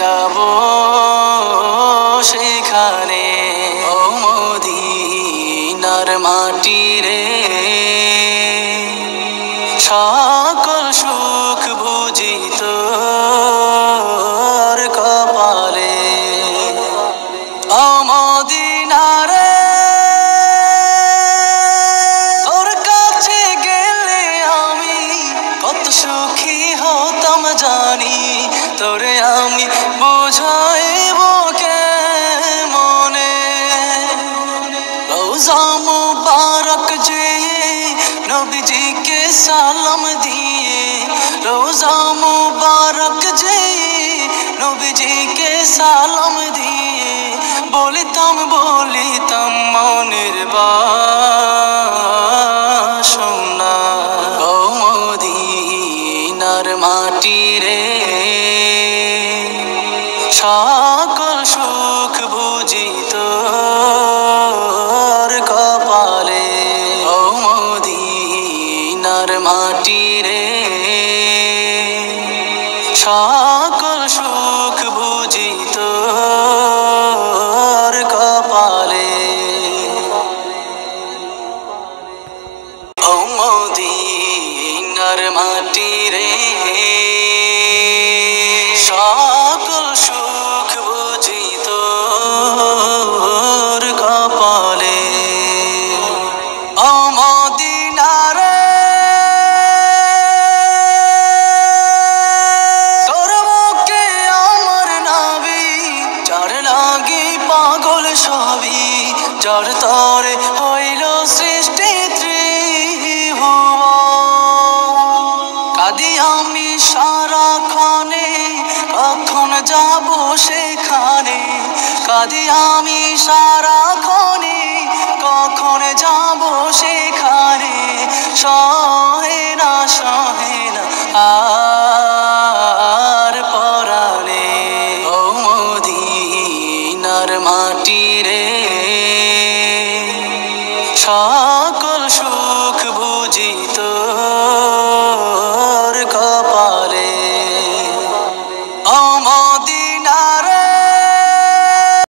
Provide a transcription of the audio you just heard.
যাব সেখানে। ও মদিনার মাটি রে, সকল সুখ বুঝি তোর কপালে। ও মদিনা রে, তোর কাছে গেলে আমি কত সুখী হতাম জানি। তোরে আমি বুঝাইব কেমনে, রওজা মুবারক যে নবীজিকে সালাম দিয়ে, রওজা মুবারক যে নবীজিকে সালাম দিয়ে, বলিতাম মনের বাসনা। ও মদিনার মাটি রে, সকল সুখ বুঝি তোর কপালে। ও মদিনার মাটি রে, সকল সুখ বুঝি তোর কপালে। ও মদিনার মাটি রে, সকল সুখ বুঝি তোর কপালে। ও মদিনা রে, তোর মুখে আমার নাবি, যার লাগি পাগল সবই, যার তরে হইল সৃষ্টি ত্রিভুবন। কাঁদি আমি সারাক্ষণে, কখন যাব সেখানে। কাঁদি আমি সারাক্ষণে, কখন যাব সেখানে। সহে না আর পরাণে। ও মদিনার মাটি রে, সকল সুখ বুঝি তোর কপালে। ও মদিনা